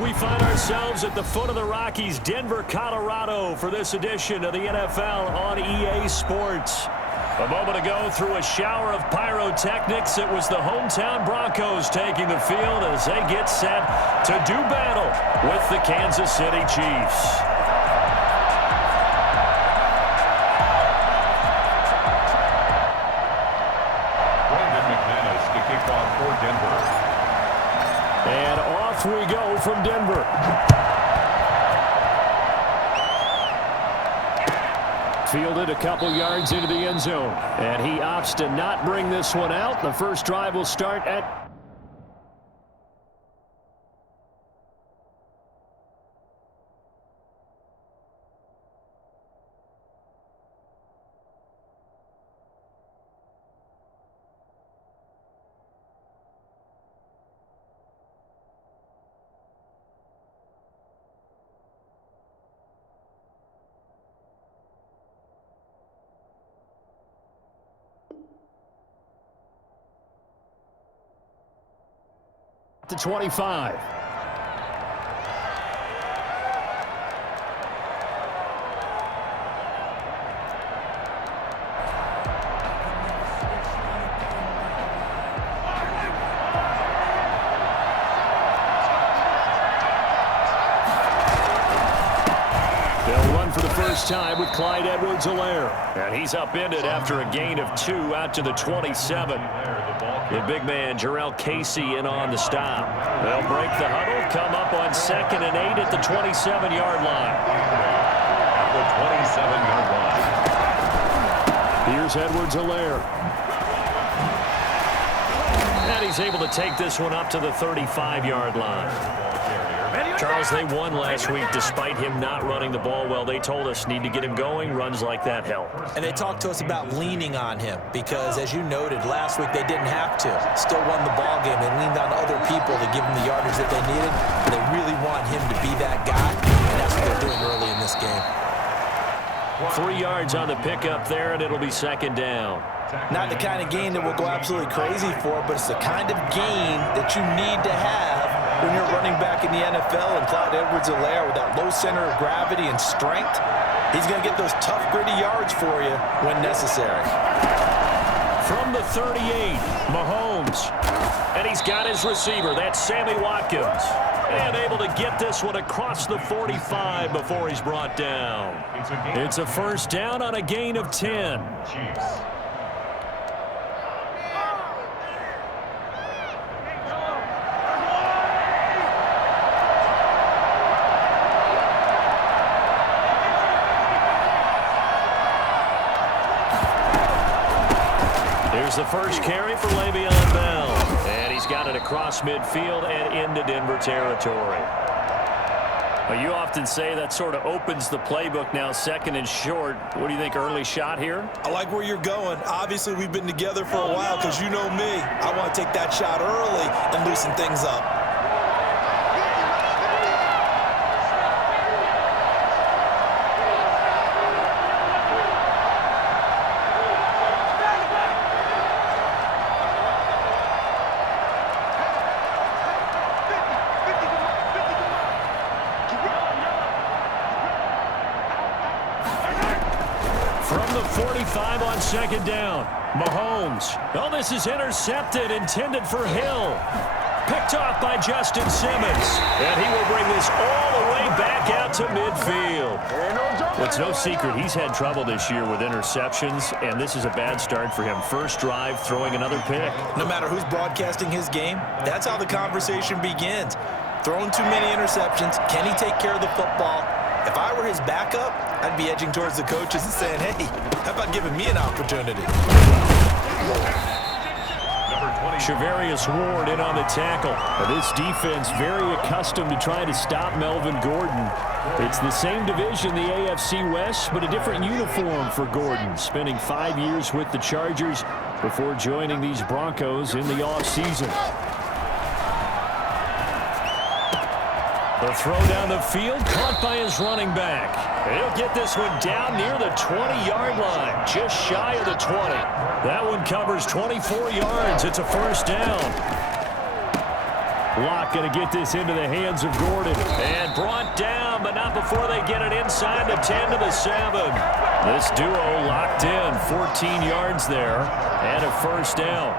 We find ourselves at the foot of the Rockies, Denver, Colorado, for this edition of the NFL on EA Sports. A moment ago, through a shower of pyrotechnics, it was the hometown Broncos taking the field as they get set to do battle with the Kansas City Chiefs. And off we go from Denver. Fielded a couple yards into the end zone. And he opts to not bring this one out. The first drive will start at... to 25. They'll run for the first time with Clyde Edwards-Helaire. And he's upended after a gain of 2 out to the 27. The big man, Jarrell Casey, in on the stop. They'll break the huddle, come up on 2nd and 8 at the 27-yard line. The 27-yard line. Here's Edwards-Helaire. And he's able to take this one up to the 35-yard line. Charles, they won last week despite him not running the ball well. They told us need to get him going. Runs like that help. And they talked to us about leaning on him because, as you noted, last week they didn't have to. Still won the ball game. They leaned on other people to give him the yardage that they needed. They really want him to be that guy, and that's what they're doing early in this game. 3 yards on the pickup there, and it'll be 2nd down. Not the kind of game that we'll go absolutely crazy for, but it's the kind of game that you need to have when you're running back in the NFL. And Clyde Edwards-Helaire, with that low center of gravity and strength, he's going to get those tough, gritty yards for you when necessary. From the 38, Mahomes. And he's got his receiver. That's Sammy Watkins. And able to get this one across the 45 before he's brought down. It's a first down on a gain of 10. Here's the first carry for Le'Veon Bell. And he's got it across midfield and into Denver territory. Well, you often say that sort of opens the playbook now, 2nd and short. What do you think, early shot here? I like where you're going. Obviously, we've been together for a while because you know me. I want to take that shot early and loosen things up. From the 45 on 2nd down, Mahomes. Oh, this is intercepted, intended for Hill. Picked off by Justin Simmons. And he will bring this all the way back out to midfield. It's no secret he's had trouble this year with interceptions, and this is a bad start for him. First drive, throwing another pick. No matter who's broadcasting his game, that's how the conversation begins. Throwing too many interceptions. Can he take care of the football? If I were his backup, I'd be edging towards the coaches and saying, hey, how about giving me an opportunity? Charvarius Ward in on the tackle. This defense very accustomed to trying to stop Melvin Gordon. It's the same division, the AFC West, but a different uniform for Gordon, spending 5 years with the Chargers before joining these Broncos in the offseason. The throw down the field, caught by his running back. He'll get this one down near the 20-yard line, just shy of the 20. That one covers 24 yards. It's a first down. Locke going to get this into the hands of Gordon. And brought down, but not before they get it inside the 10 to the 7. This duo locked in. 14 yards there and a first down.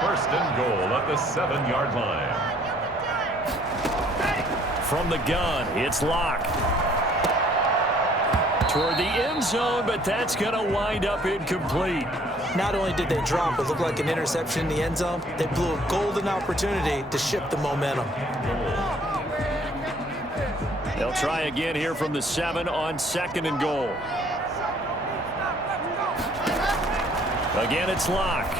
First and goal at the 7-yard line. From the gun, it's Locke. Toward the end zone, but that's going to wind up incomplete. Not only did they drop what looked like an interception in the end zone, they blew a golden opportunity to shift the momentum. They'll try again here from the 7 on 2nd and goal. Again, it's Locke.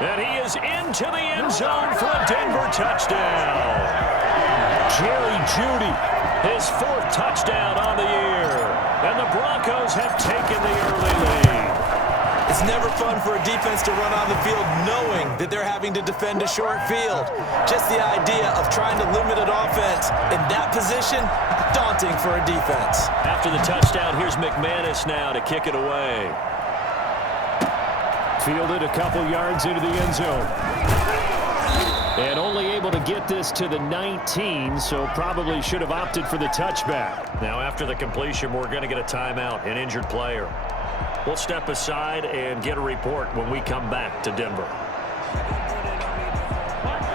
And he is into the end zone for a Denver touchdown. Jerry Jeudy, his 4th touchdown on the year. And the Broncos have taken the early lead. It's never fun for a defense to run on the field knowing that they're having to defend a short field. Just the idea of trying to limit an offense in that position, daunting for a defense. After the touchdown, here's McManus now to kick it away. Fielded a couple yards into the end zone. And only able to get this to the 19, so probably should have opted for the touchback. Now after the completion, we're going to get a timeout, an injured player. We'll step aside and get a report when we come back to Denver.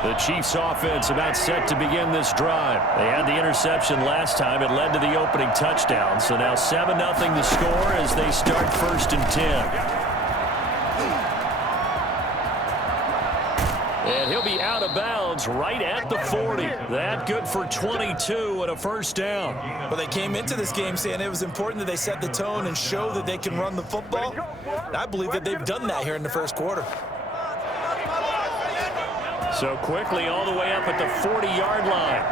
The Chiefs offense about set to begin this drive. They had the interception last time. It led to the opening touchdown. So now 7-0 the score as they start 1st and 10. And he'll be out of bounds right at the 40. That good for 22 and a first down. Well, they came into this game saying it was important that they set the tone and show that they can run the football. And I believe that they've done that here in the first quarter. So quickly all the way up at the 40-yard line.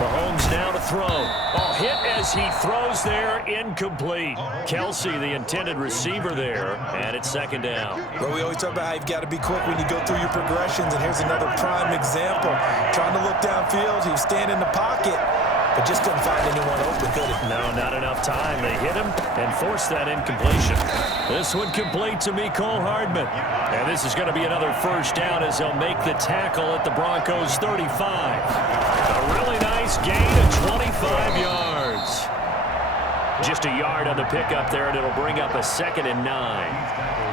Mahomes now to throw. Oh, hit as he throws there, incomplete. Kelsey, the intended receiver there, and it's 2nd down. Well, we always talk about how you've got to be quick when you go through your progressions, and here's another prime example. Trying to look downfield, he was standing in the pocket, but just couldn't find anyone open, could he? No, not enough time. They hit him and forced that incompletion. This one complete to Mecole Hardman. And this is going to be another first down as they'll make the tackle at the Broncos 35. A really nice gain of 25 yards. Just a yard on the pickup there, and it'll bring up a 2nd and 9.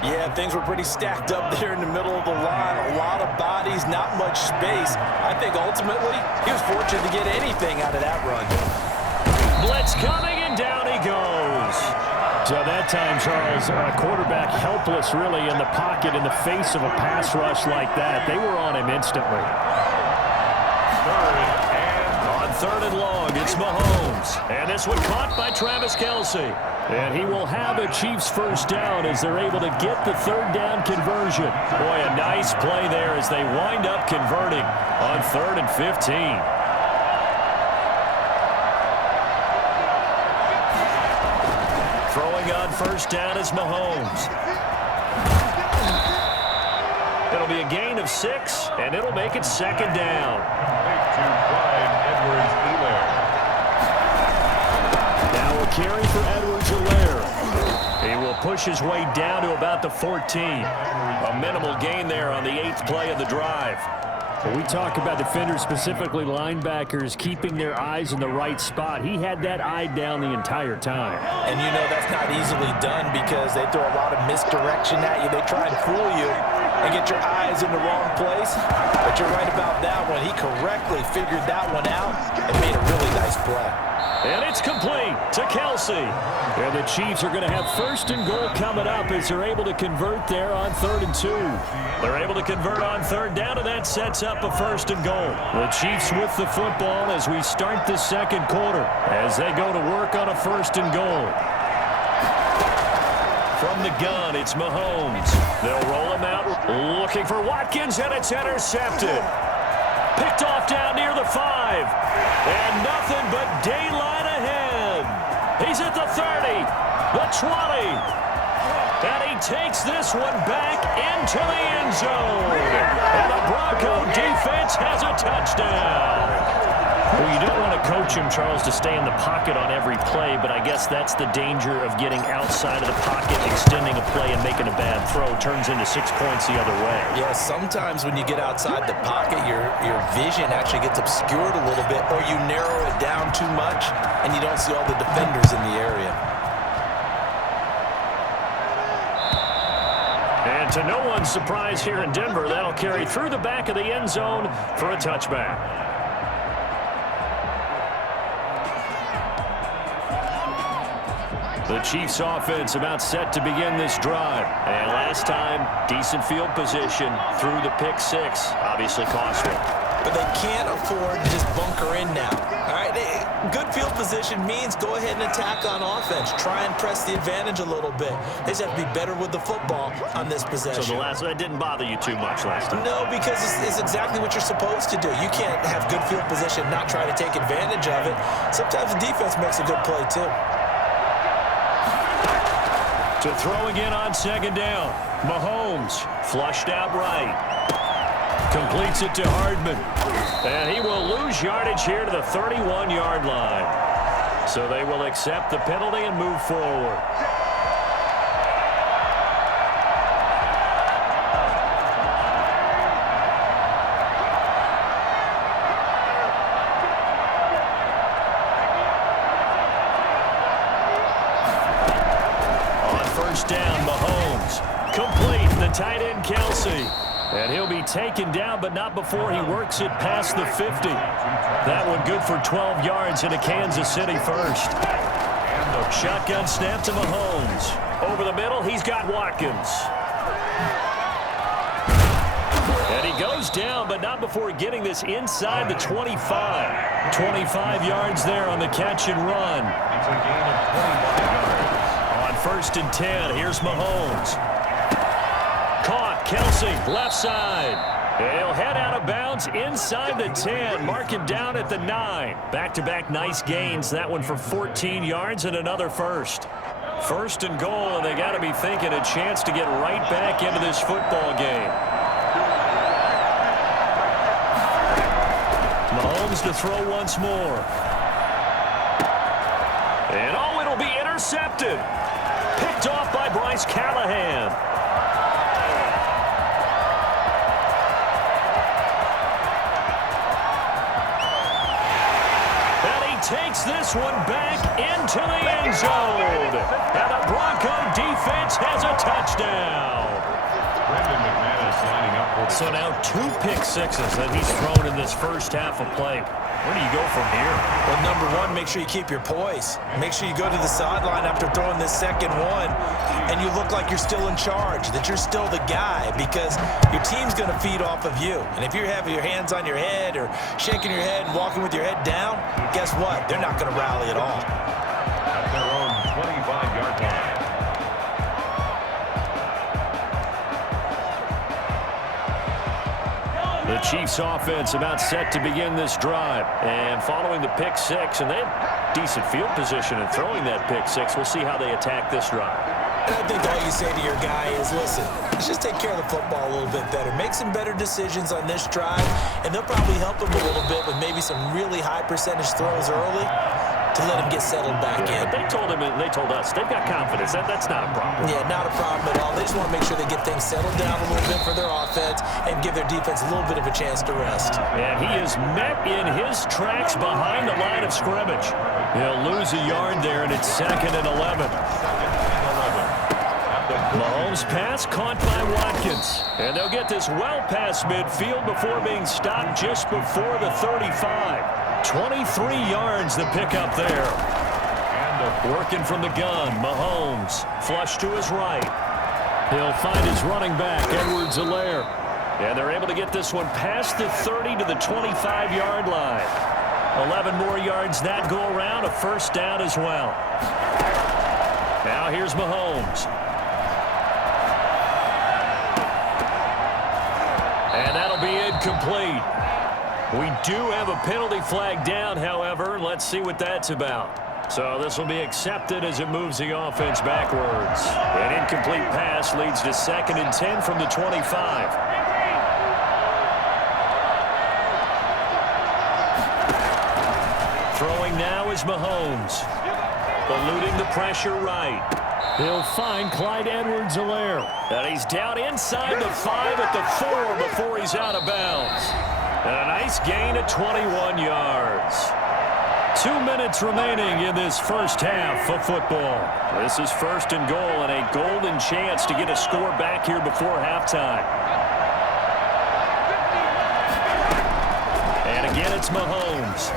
Yeah, things were pretty stacked up there in the middle of the line. A lot of bodies, not much space. I think ultimately he was fortunate to get anything out of that run. Blitz coming, and down he goes. So that time, Charles, quarterback helpless really in the pocket in the face of a pass rush like that. They were on him instantly. On 3rd and long, it's Mahomes. And this one caught by Travis Kelsey. And he will have a Chiefs first down as they're able to get the 3rd down conversion. Boy, a nice play there as they wind up converting on 3rd and 15. Throwing on first down is Mahomes. It'll be a gain of 6, and it'll make it 2nd down. Now a carry for Edwards-Helaire. He will push his way down to about the 14. A minimal gain there on the 8th play of the drive. When we talk about defenders, specifically linebackers, keeping their eyes in the right spot, he had that eye down the entire time. And you know that's not easily done because they throw a lot of misdirection at you. They try and fool you and get your eyes in the wrong place. But you're right about that one. He correctly figured that one out and made a really nice play. And it's complete to Kelsey. And the Chiefs are going to have 1st and goal coming up as they're able to convert there on 3rd and 2. They're able to convert on 3rd down, and that sets up a 1st and goal. The Chiefs with the football as we start the 2nd quarter as they go to work on a 1st and goal. From the gun, it's Mahomes. They'll roll him out, looking for Watkins, and it's intercepted. Picked off down near the 5. And nothing but daylight ahead. He's at the 30, the 20. And he takes this one back into the end zone. And the Bronco defense has a touchdown. Well, you don't want to coach him, Charles, to stay in the pocket on every play, but I guess that's the danger of getting outside of the pocket, extending a play, and making a bad throw. Turns into 6 points the other way. Yeah, sometimes when you get outside the pocket, your vision actually gets obscured a little bit, or you narrow it down too much, and you don't see all the defenders in the area. And to no one's surprise here in Denver, that'll carry through the back of the end zone for a touchback. The Chiefs offense about set to begin this drive. And last time, decent field position through the pick six. Obviously costly. But they can't afford to just bunker in now. All right, good field position means go ahead and attack on offense. Try and press the advantage a little bit. They just have to be better with the football on this possession. So that didn't bother you too much last time? No, because it's exactly what you're supposed to do. You can't have good field position and not try to take advantage of it. Sometimes the defense makes a good play too. To throw again on second down. Mahomes flushed out right. Completes it to Hardman. And he will lose yardage here to the 31-yard line. So they will accept the penalty and move forward. Down, Mahomes. Complete, the tight end, Kelsey. And he'll be taken down, but not before he works it past the 50. That one good for 12 yards into Kansas City first. Shotgun snap to Mahomes. Over the middle, he's got Watkins. And he goes down, but not before getting this inside the 25. 25 yards there on the catch and run. It's a gain of 25 yards. First and 10. Here's Mahomes. Caught. Kelsey, left side. He'll head out of bounds inside the 10. Mark him down at the 9. Back-to-back nice gains. That one for 14 yards and another first. First and goal, and they got to be thinking a chance to get right back into this football game. Mahomes to throw once more. And oh, it'll be intercepted. Picked off by Bryce Callahan. And he takes this one back into the end zone. And the Bronco defense has a touchdown. So now 2 pick sixes that he's thrown in this first half of play. Where do you go from here? Well, number one, make sure you keep your poise. Make sure you go to the sideline after throwing this second one, and you look like you're still in charge, that you're still the guy, because your team's going to feed off of you. And if you're having your hands on your head or shaking your head and walking with your head down, guess what? They're not going to rally at all. At their own 25-yard line. The Chiefs offense about set to begin this drive. And following the pick six, and they have decent field position in throwing that pick six. We'll see how they attack this drive. And I think all you say to your guy is, listen, let's just take care of the football a little bit better. Make some better decisions on this drive, and they'll probably help him a little bit with maybe some really high percentage throws early to let him get settled back in. But they told him, and they told us, they've got confidence. That's not a problem. Yeah, not a problem at all. They just want to make sure they get things settled down a little bit for their offense and give their defense a little bit of a chance to rest. And he is met in his tracks behind the line of scrimmage. He'll lose a yard there, and it's 2nd and 11. Mahomes' pass caught by Watkins. And they'll get this well past midfield before being stopped just before the 35. 23 yards the pickup there. Working from the gun, Mahomes. Flush to his right. He'll find his running back, Edwards-Helaire. And they're able to get this one past the 30 to the 25-yard line. 11 more yards that go around, a first down as well. Now here's Mahomes. And that'll be incomplete. We do have a penalty flag down, however. Let's see what that's about. So this will be accepted as it moves the offense backwards. An incomplete pass leads to 2nd and 10 from the 25. Throwing now is Mahomes. Eluding the pressure right. He'll find Clyde Edwards-Helaire. And he's down inside the 5 at the 4 before he's out of bounds. And a nice gain of 21 yards. 2 minutes remaining in this first half of football. This is 1st and goal and a golden chance to get a score back here before halftime. And again, it's Mahomes.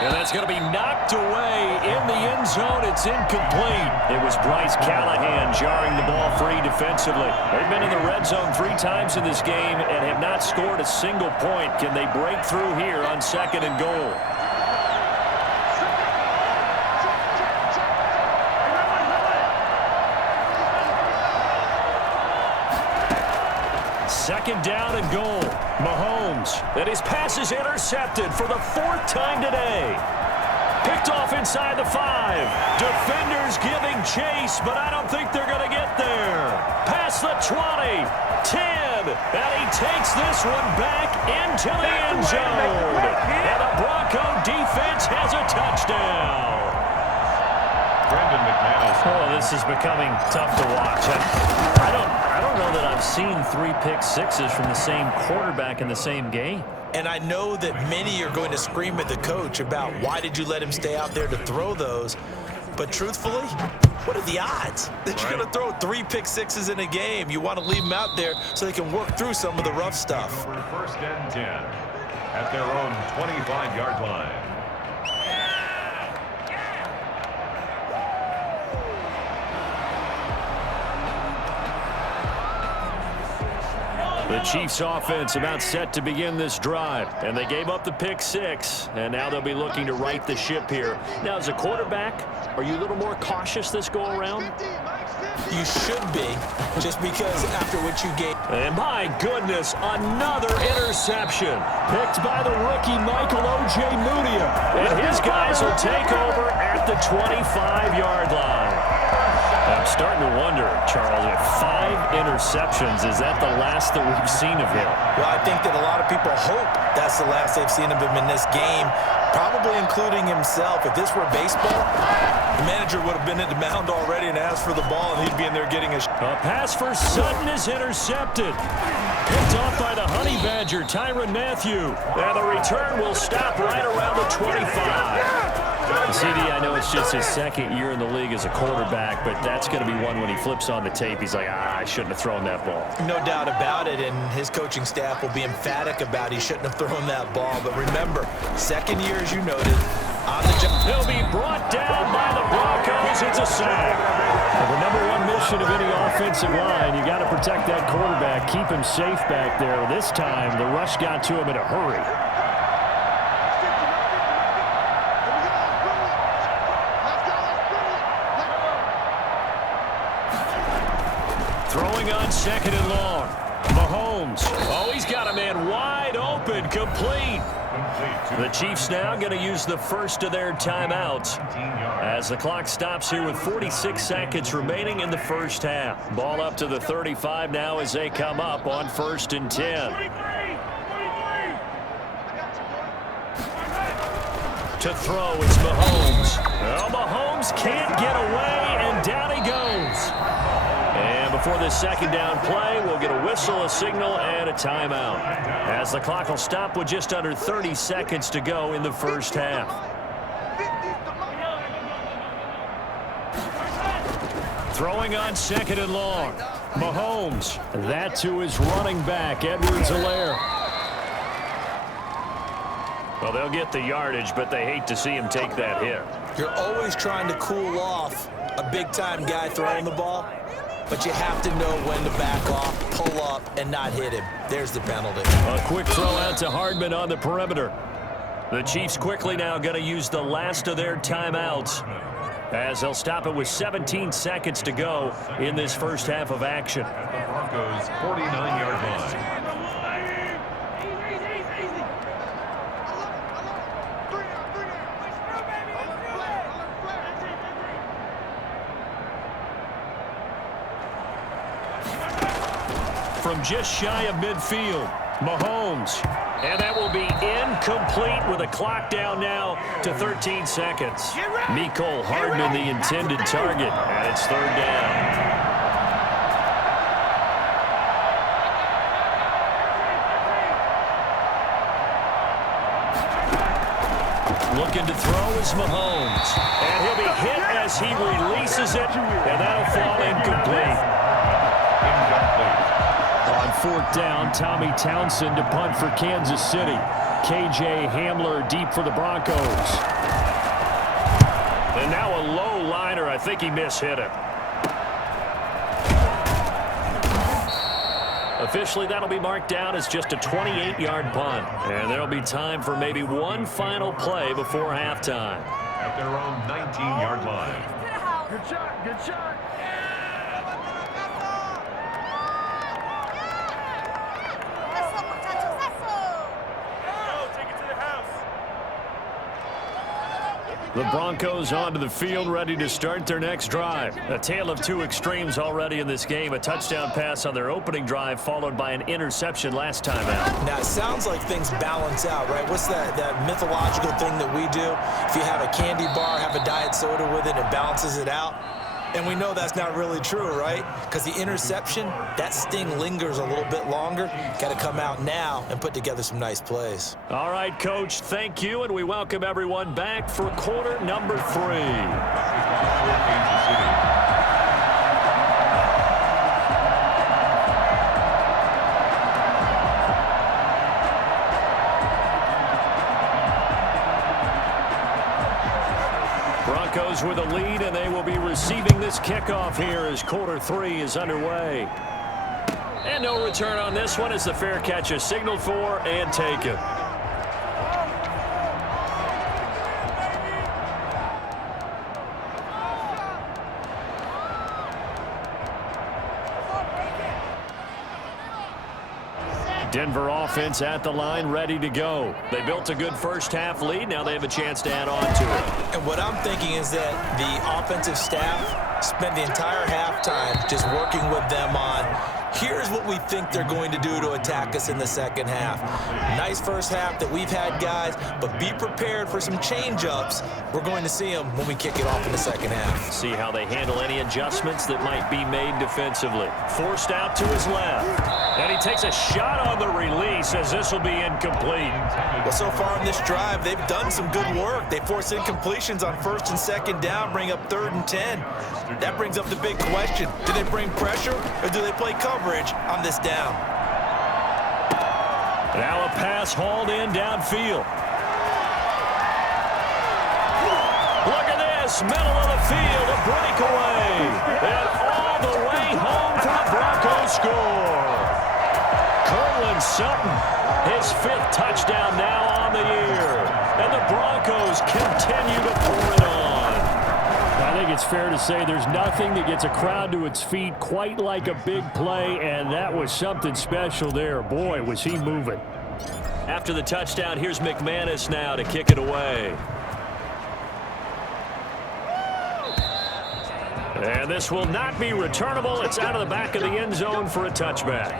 And that's going to be knocked away in the end zone. It's incomplete. It was Bryce Callahan jarring the ball free defensively. They've been in the red zone 3 times in this game and have not scored a single point. Can they break through here on 2nd and goal? Second down and goal. Mahomes. And his pass is intercepted for the 4th time today. Picked off inside the 5. Defenders giving chase, but I don't think they're going to get there. Past the 20. 10. And he takes this one back into the end zone. And the Bronco defense has a touchdown. Oh, this is becoming tough to watch. I don't know that I've seen 3 pick sixes from the same quarterback in the same game. And I know that many are going to scream at the coach about why did you let him stay out there to throw those. But truthfully, what are the odds that you're going to throw 3 pick sixes in a game? You want to leave them out there so they can work through some of the rough stuff. 1st and 10 at their own 25-yard line. The Chiefs offense about set to begin this drive, and they gave up the pick 6, and now they'll be looking to right the ship here. Now, as a quarterback, are you a little more cautious this go around? You should be, just because after what you gave. And my goodness, another interception. Picked by the rookie Michael O.J. Mudia. And his guys will take over at the 25-yard line. I'm starting to wonder, Charles, if 5 interceptions, is that the last that we've seen of him? Well, I think that a lot of people hope that's the last they've seen of him in this game, probably including himself. If this were baseball, the manager would have been at the mound already and asked for the ball, and he'd be in there getting a A pass for Sutton is intercepted. Picked off by the Honey Badger, Tyrann Mathieu. And the return will stop right around the 25. CD, I know it's just his 2nd year in the league as a quarterback, but that's going to be one when he flips on the tape. He's like, I shouldn't have thrown that ball. No doubt about it, and his coaching staff will be emphatic about he shouldn't have thrown that ball. But remember, 2nd year, as you noted, on the job. He'll be brought down by the Broncos. It's a sack. Well, the #1 mission of any offensive line, you got to protect that quarterback, keep him safe back there. This time, the rush got to him in a hurry. Throwing on 2nd and long. Mahomes. Oh, he's got a man wide open. Complete. The Chiefs now going to use the first of their timeouts as the clock stops here with 46 seconds remaining in the first half. Ball up to the 35 now as they come up on 1st and 10. To throw, it's Mahomes. Well, Mahomes can't get away, and down he goes. And before this 2nd down play, we'll get a whistle, a signal, and a timeout, as the clock will stop with just under 30 seconds to go in the first half. Throwing on 2nd and long. Mahomes. That to his running back, Edwards-Helaire. Well, they'll get the yardage, but they hate to see him take that hit. You're always trying to cool off a big-time guy throwing the ball, but you have to know when to back off, pull up, and not hit him. There's the penalty. A quick throw out to Hardman on the perimeter. The Chiefs quickly now going to use the last of their timeouts, as they'll stop it with 17 seconds to go in this first half of action. The Broncos' 49-yard line. From just shy of midfield, Mahomes. And that will be incomplete with a clock down now to 13 seconds. Mecole Hardman, the intended target, and it's third down. Looking to throw is Mahomes. And he'll be hit as he releases it, and that'll fall incomplete. On fourth down, Tommy Townsend to punt for Kansas City. KJ Hamler deep for the Broncos. And now a low liner. I think he mishit it. Officially, that'll be marked down as just a 28-yard punt. And there'll be time for maybe one final play before halftime. At their own 19-yard line. Good shot, good shot. The Broncos onto the field, ready to start their next drive. A tale of two extremes already in this game. A touchdown pass on their opening drive, followed by an interception last time out. Now, it sounds like things balance out, right? What's that mythological thing that we do? If you have a candy bar, have a diet soda with it, it balances it out. And we know that's not really true, right? Because the interception, that sting lingers a little bit longer. Got to come out now and put together some nice plays. All right, Coach, thank you, and we welcome everyone back for quarter number 3. Broncos with a lead, and they will be receiving this kickoff here as quarter 3 is underway. And no return on this one as the fair catch is signaled for and taken. Denver offense at the line, ready to go. They built a good first-half lead. Now they have a chance to add on to it. And what I'm thinking is that the offensive staff spent the entire halftime just working with them on, here's what we think they're going to do to attack us in the second half. Nice first half that we've had, guys, but be prepared for some change-ups. We're going to see them when we kick it off in the second half. See how they handle any adjustments that might be made defensively. Forced out to his left. And he takes a shot on the release as this will be incomplete. Well, so far in this drive, they've done some good work. They force incompletions on first and second down, bring up 3rd and 10. That brings up the big question. Do they bring pressure or do they play coverage on this down? Now a pass hauled in downfield. Look at this, middle of the field, a breakaway. And all the way home for the Broncos score. Cortland Sutton, his 5th touchdown now on the year. And the Broncos continue to pour it on. I think it's fair to say there's nothing that gets a crowd to its feet quite like a big play, and that was something special there. Boy, was he moving. After the touchdown, here's McManus now to kick it away. And this will not be returnable. It's out of the back of the end zone for a touchback.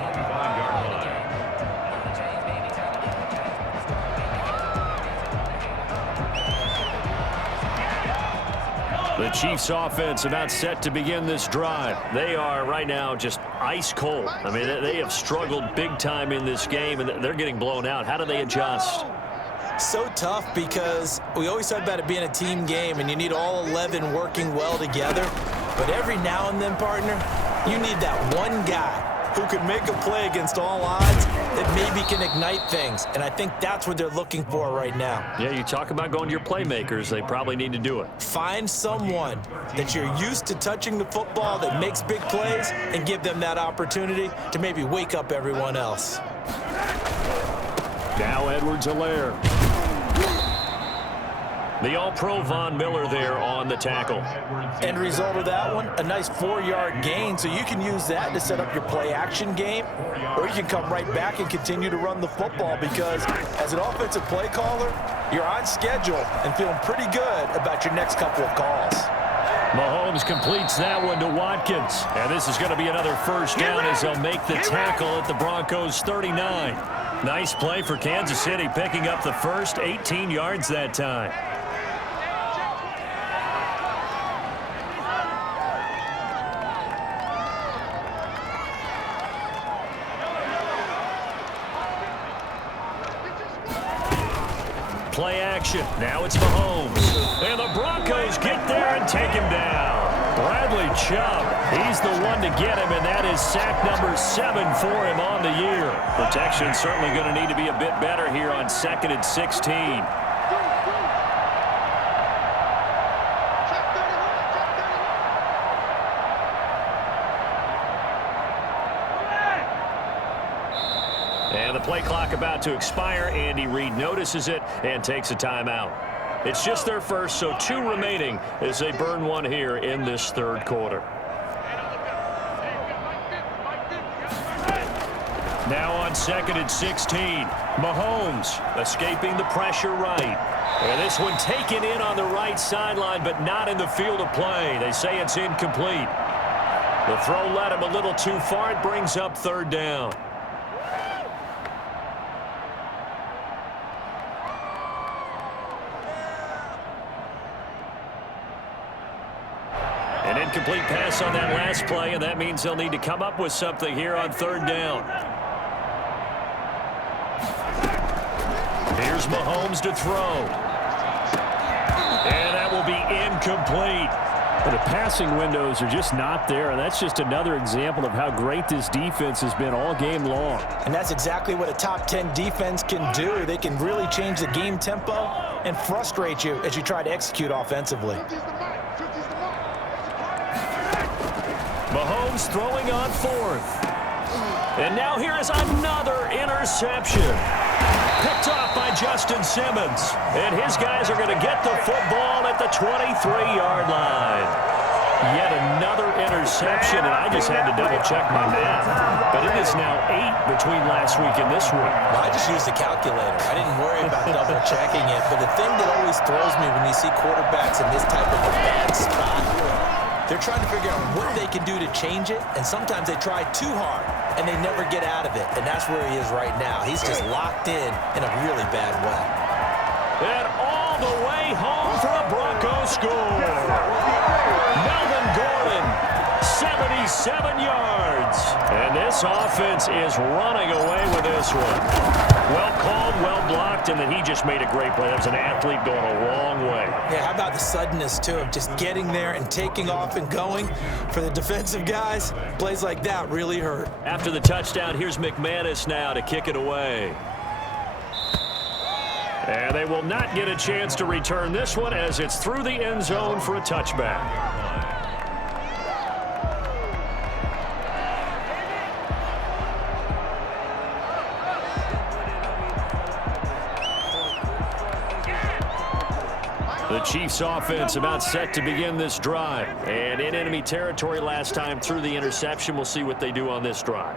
The Chiefs offense about set to begin this drive. They are right now just ice cold. I mean, they have struggled big time in this game, and they're getting blown out. How do they adjust? So tough because we always talk about it being a team game, and you need all 11 working well together. But every now and then, partner, you need that one guy who can make a play against all odds that maybe can ignite things. And I think that's what they're looking for right now. Yeah, you talk about going to your playmakers. They probably need to do it. Find someone that you're used to touching the football that makes big plays and give them that opportunity to maybe wake up everyone else. Now Edwards-Helaire. The All-Pro Von Miller there on the tackle. End result of that one, a nice 4-yard gain, so you can use that to set up your play-action game, or you can come right back and continue to run the football because as an offensive play caller, you're on schedule and feeling pretty good about your next couple of calls. Mahomes completes that one to Watkins. And this is going to be another first down as they'll make the tackle at the Broncos 39. Nice play for Kansas City, picking up the first 18 yards that time. Play action. Now it's Mahomes. And the Broncos get there and take him down. Bradley Chubb, he's the one to get him, and that is sack number 7 for him on the year. Protection certainly going to need to be a bit better here on 2nd and 16. And the play clock about to expire. Andy Reid notices it and takes a timeout. It's just their first, so 2 remaining as they burn one here in this third quarter. Now on 2nd and 16, Mahomes escaping the pressure right. And this one taken in on the right sideline, but not in the field of play. They say it's incomplete. The throw led him a little too far. It brings up 3rd down. An incomplete pass on that last play, and that means they'll need to come up with something here on 3rd down. Here's Mahomes to throw. And that will be incomplete. But the passing windows are just not there, and that's just another example of how great this defense has been all game long. And that's exactly what a top 10 defense can do. They can really change the game tempo and frustrate you as you try to execute offensively. Mahomes throwing on 4th. And now here is another interception. Picked off by Justin Simmons. And his guys are going to get the football at the 23-yard line. Yet another interception, and I just had to double-check my math. But it is now 8 between last week and this week. Well, I just used a calculator. I didn't worry about double-checking it. But the thing that always throws me when you see quarterbacks in this type of a bad spot, they're trying to figure out what they can do to change it, and sometimes they try too hard, and they never get out of it. And that's where he is right now. He's just locked in a really bad way. And all the way home for a Broncos score. Melvin Gordon, 77 yards. And this offense is running away with this one. Well called, well blocked, and then he just made a great play. That was an athlete going a long way. Yeah, how about the suddenness, too, of just getting there and taking off and going? For the defensive guys, plays like that really hurt. After the touchdown, here's McManus now to kick it away. And they will not get a chance to return this one as it's through the end zone for a touchback. The Chiefs offense about set to begin this drive. And in enemy territory last time through the interception. We'll see what they do on this drive.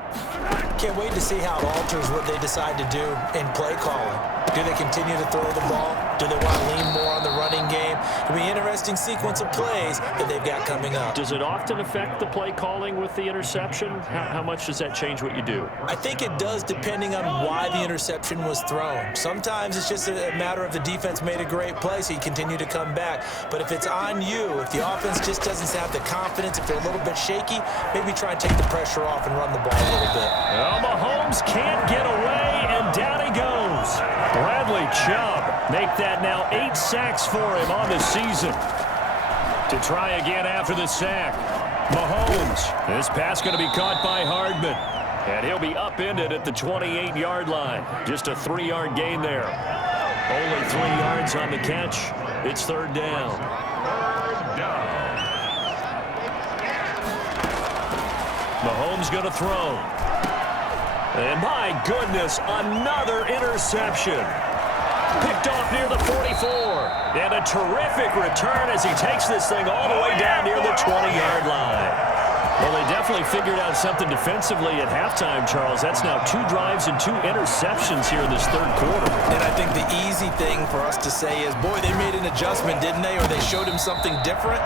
Can't wait to see how it alters what they decide to do in play calling. Do they continue to throw the ball? Do they want to lean more on the running game? It'll be an interesting sequence of plays that they've got coming up. Does it often affect the play calling with the interception? How much does that change what you do? I think it does depending on why the interception was thrown. Sometimes it's just a matter of the defense made a great play, so you continue to come back. But if it's on you, if the offense just doesn't have the confidence, if they're a little bit shaky, maybe try and take the pressure off and run the ball a little bit. Well, Mahomes can't get away, and down he goes. Bradley Chubb make that now 8 sacks for him on the season. To try again after the sack. Mahomes. This pass going to be caught by Hardman. And he'll be upended at the 28-yard line. Just a 3-yard gain there. Only 3 yards on the catch. It's 3rd down. Mahomes going to throw. And my goodness, another interception. Picked off near the 44. And a terrific return as he takes this thing all the way down near the 20-yard line. Well, they definitely figured out something defensively at halftime, Charles. That's now 2 drives and 2 interceptions here in this third quarter. And I think the easy thing for us to say is, boy, they made an adjustment, didn't they? Or they showed him something different.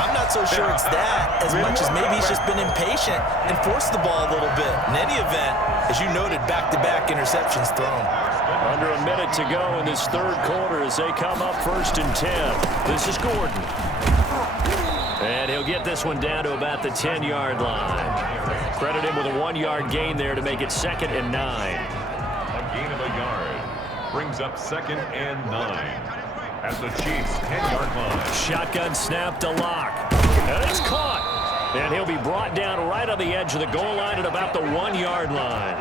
I'm not not so sure it's that as much as maybe he's just been impatient and forced the ball a little bit. In any event, as you noted, back-to-back interceptions thrown. Under a minute to go in this third quarter as they come up 1st and 10. This is Gordon. And he'll get this one down to about the 10-yard line. Credit him with a 1-yard gain there to make it 2nd and 9. A gain of a yard brings up 2nd and 9 at the Chiefs' 10-yard line. Shotgun snap to Lock. And it's caught. And he'll be brought down right on the edge of the goal line at about the 1-yard line.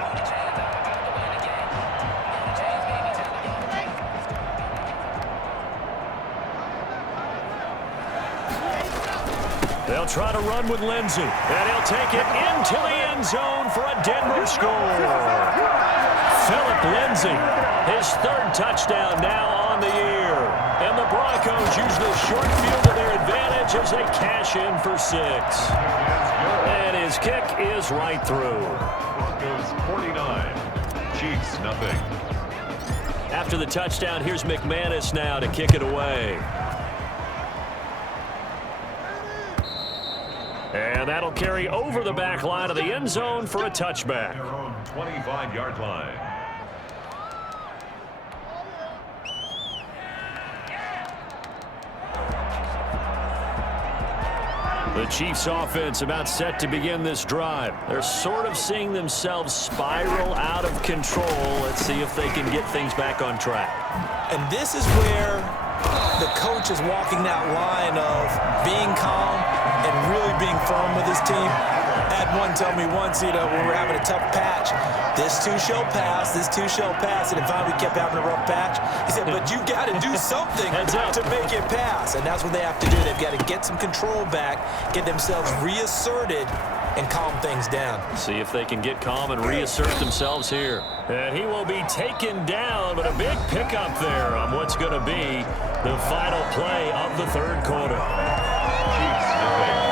They'll try to run with Lindsey. And he'll take it into the end zone for a Denver score. Philip Lindsey, his 3rd touchdown now on the year. And the Broncos use the short field to their advantage as they cash in for 6. And his kick is right through. Broncos 49, Chiefs nothing. After the touchdown, here's McManus now to kick it away. And that'll carry over the back line of the end zone for a touchback. Their own 25-yard line. The Chiefs offense about set to begin this drive. They're sort of seeing themselves spiral out of control. Let's see if they can get things back on track. And this is where the coach is walking that line of being calm and really being firm with his team. I had one tell me once, when we were having a tough patch, this too shall pass, this too shall pass, and finally we kept having a rough patch. He said, but you got to do something to make it pass, and that's what they have to do. They've got to get some control back, get themselves reasserted, and calm things down. See if they can get calm and reassert themselves here. And he will be taken down, but a big pickup there on what's going to be the final play of the third quarter. Chiefs nothing.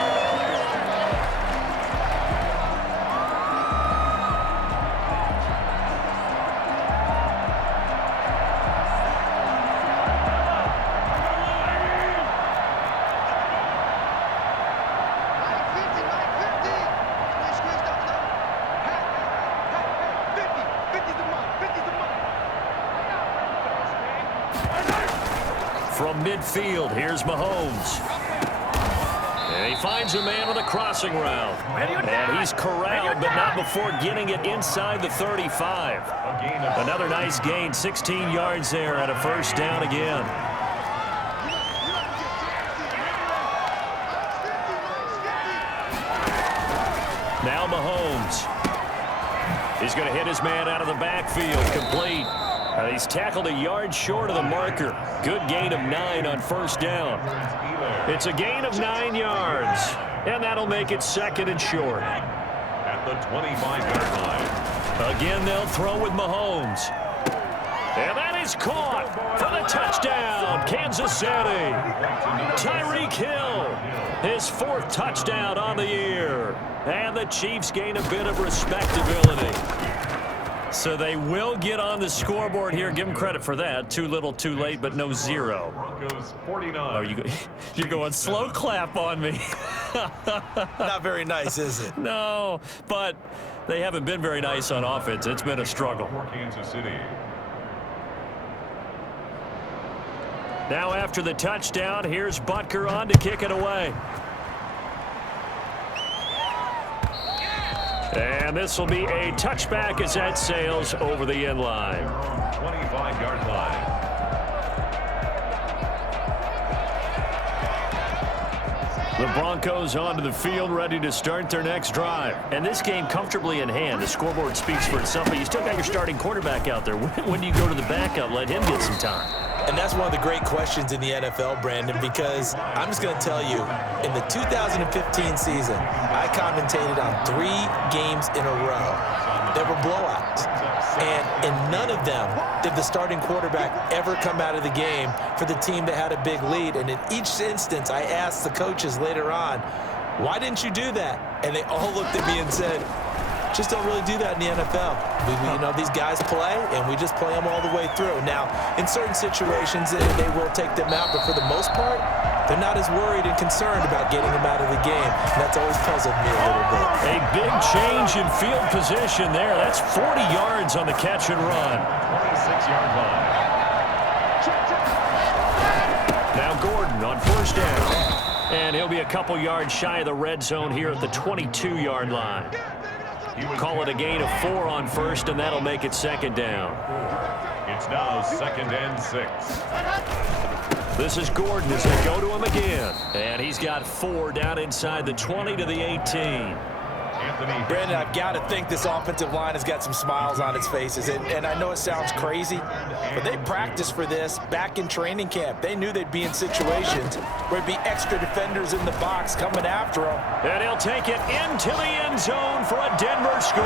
From midfield, here's Mahomes. And he finds a man with a crossing route. And he's corralled, but not before getting it inside the 35. Another nice gain, 16 yards there at a 1st down again. Now Mahomes. He's going to hit his man out of the backfield, complete. He's tackled a yard short of the marker. Good gain of 9 on 1st down. It's a gain of 9 yards, and that'll make it 2nd and short. At the 25-yard line. Again, they'll throw with Mahomes. And that is caught for the touchdown, Kansas City. Tyreek Hill, his 4th touchdown on the year. And the Chiefs gain a bit of respectability. So they will get on the scoreboard here. Give them credit for that. Too little, too late, but no 0. Broncos 49. Oh, you're going slow clap on me. Not very nice, is it? No, but they haven't been very nice on offense. It's been a struggle. For Kansas City. Now after the touchdown, here's Butker on to kick it away. And this will be a touchback as that sails over the end line. 25-yard line. The Broncos onto the field, ready to start their next drive. And this game comfortably in hand. The scoreboard speaks for itself, but you still got your starting quarterback out there. When do you go to the backup, let him get some time? And that's one of the great questions in the NFL, Brandon, because I'm just going to tell you, in the 2015 season, I commentated on 3 games in a row. There were blowouts. And in none of them did the starting quarterback ever come out of the game for the team that had a big lead. And in each instance, I asked the coaches later on, why didn't you do that? And they all looked at me and said, just don't really do that in the NFL. These guys play, and we just play them all the way through. Now, in certain situations, they will take them out, but for the most part, they're not as worried and concerned about getting him out of the game. And that's always puzzled me a little bit. A big change in field position there. That's 40 yards on the catch and run. 26-yard line. Now Gordon on first down. And he'll be a couple yards shy of the red zone here at the 22-yard line. Call it a gain of 4 on first, and that'll make it second down. It's now 2nd and 6. This is Gordon as they go to him again. And he's got 4 down inside the 20 to the 18. Brandon, I've got to think this offensive line has got some smiles on its faces. And I know it sounds crazy, but they practiced for this back in training camp. They knew they'd be in situations where there'd be extra defenders in the box coming after them. And he'll take it into the end zone for a Denver score.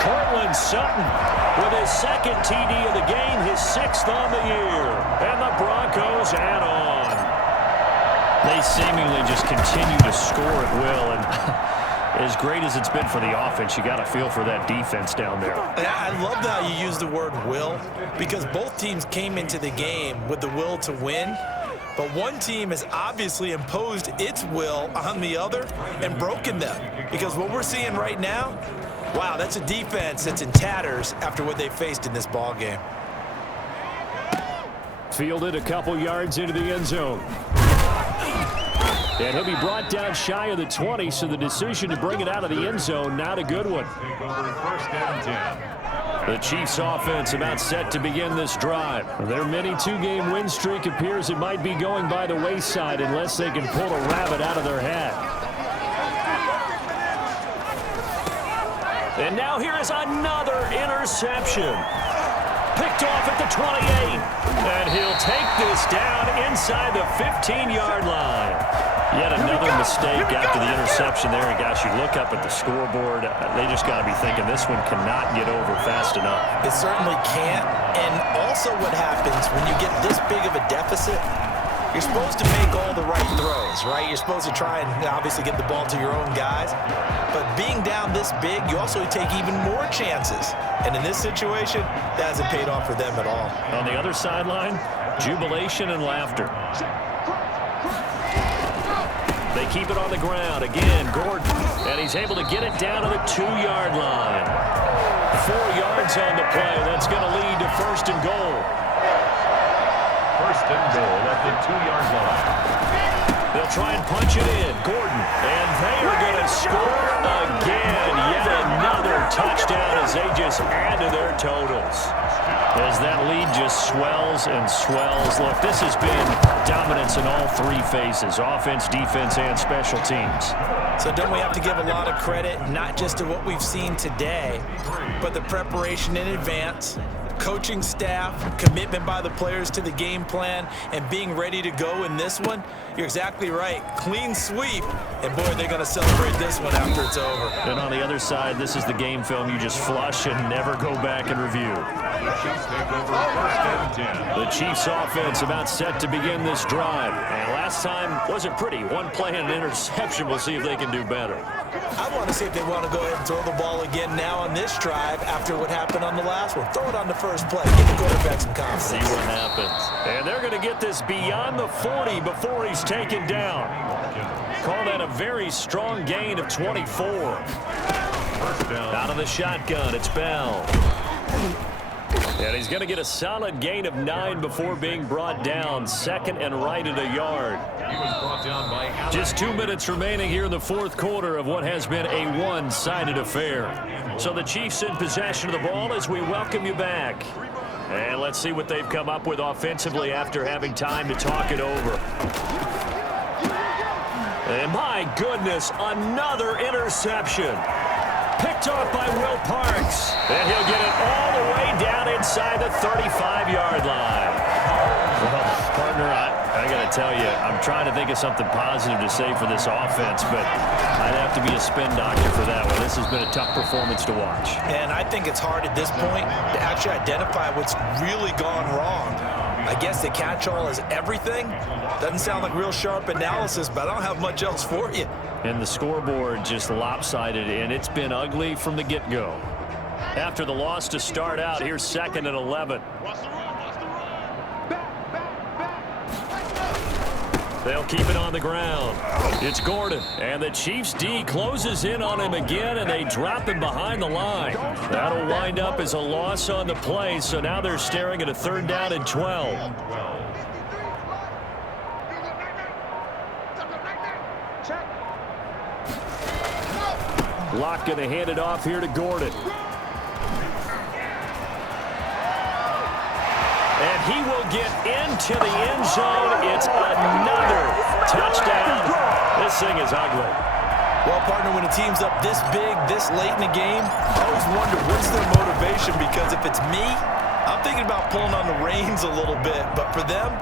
Cortland Sutton with his 2nd TD of the game, his 6th on the year. And the Broncos add on. They seemingly just continue to score at will. And as great as it's been for the offense, you got to feel for that defense down there. I love how you use the word will, because both teams came into the game with the will to win. But one team has obviously imposed its will on the other and broken them. Because what we're seeing right now, wow, that's a defense that's in tatters after what they faced in this ball game. Fielded a couple yards into the end zone. And he'll be brought down shy of the 20, so the decision to bring it out of the end zone, not a good one. Take over 1st and 10. The Chiefs offense about set to begin this drive. Their mini 2-game win streak appears it might be going by the wayside unless they can pull a rabbit out of their hat. And now here is another interception. Picked off at the 28. And he'll take this down inside the 15-yard line. Yet another mistake after the interception there. And gosh, you look up at the scoreboard, they just got to be thinking this one cannot get over fast enough. It certainly can't. And also what happens when you get this big of a deficit, you're supposed to make all the right throws, right? You're supposed to try and obviously get the ball to your own guys. But being down this big, you also take even more chances. And in this situation, that hasn't paid off for them at all. On the other sideline, jubilation and laughter. They keep it on the ground. Again, Gordon. And he's able to get it down to the 2-yard line. 4 yards on the play. That's going to lead to 1st and goal. 1st and goal at the 2-yard line. They'll try and punch it in. Gordon. And they are going to score again. Yet another touchdown as they just add to their totals. As that lead just swells and swells. Look, this has been dominance in all 3 phases, offense, defense, and special teams. So don't we have to give a lot of credit, not just to what we've seen today, but the preparation in advance, coaching staff, commitment by the players to the game plan, and being ready to go in this one? You're exactly right. Clean sweep. And, boy, they're going to celebrate this one after it's over. And on the other side, this is the game film you just flush and never go back and review. The Chiefs take over 1st and 10. The Chiefs offense about set to begin this drive. And last time wasn't pretty. One play and an interception. We'll see if they can do better. I want to see if they want to go ahead and throw the ball again now on this drive after what happened on the last one. Throw it on the first play. Give the quarterback some confidence. See what happens. And they're going to get this beyond the 40 before he's taken down. Call that a very strong gain of 24. 1st down. Out of the shotgun, it's Bell. And he's going to get a solid gain of 9 before being brought down. 2nd and right at a yard. He was brought down by Allen. Just 2 minutes remaining here in the 4th quarter of what has been a one-sided affair. So the Chiefs in possession of the ball as we welcome you back. And let's see what they've come up with offensively after having time to talk it over. And my goodness, another interception. Picked off by Will Parks. And he'll get it all the way down inside the 35-yard line. Well, partner, I got to tell you, I'm trying to think of something positive to say for this offense, but I'd have to be a spin doctor for that one. This has been a tough performance to watch. And I think it's hard at this point to actually identify what's really gone wrong. I guess the catch-all is everything. Doesn't sound like real sharp analysis, but I don't have much else for you. And the scoreboard just lopsided, and it's been ugly from the get-go. After the loss to start out, here's 2nd and 11. They'll keep it on the ground. It's Gordon, and the Chiefs' D closes in on him again, and they drop him behind the line. That'll wind up as a loss on the play, so now they're staring at a 3rd down and 12. Locke going to hand it off here to Gordon. And he will get into the end zone. It's another touchdown. This thing is ugly. Well, partner, when a team's up this big, this late in the game, I always wonder what's their motivation, because if it's me, I'm thinking about pulling on the reins a little bit. But for them,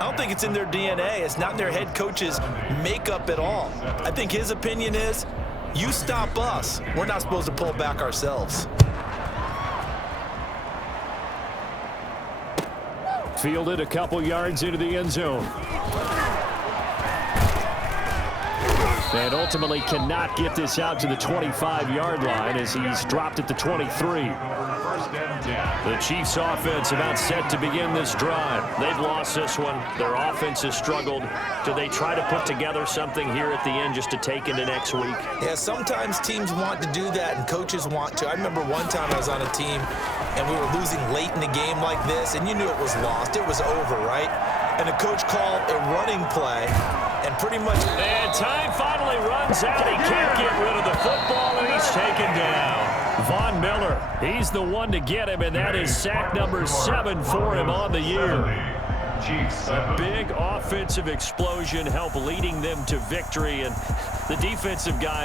I don't think it's in their DNA. It's not in their head coach's makeup at all. I think his opinion is, you stop us. We're not supposed to pull back ourselves. Fielded a couple yards into the end zone. And ultimately cannot get this out to the 25-yard line as he's dropped at the 23. The Chiefs' offense about set to begin this drive. They've lost this one. Their offense has struggled. Do they try to put together something here at the end just to take into next week? Yeah, sometimes teams want to do that and coaches want to. I remember one time I was on a team and we were losing late in the game like this, and you knew it was lost. It was over, right? And the coach called a running play and pretty much... And time finally runs out. He can't get rid of the football, and he's taken down. Von Miller, he's the one to get him, and that is sack number 7 for him on the year. A big offensive explosion helped leading them to victory, and the defensive guys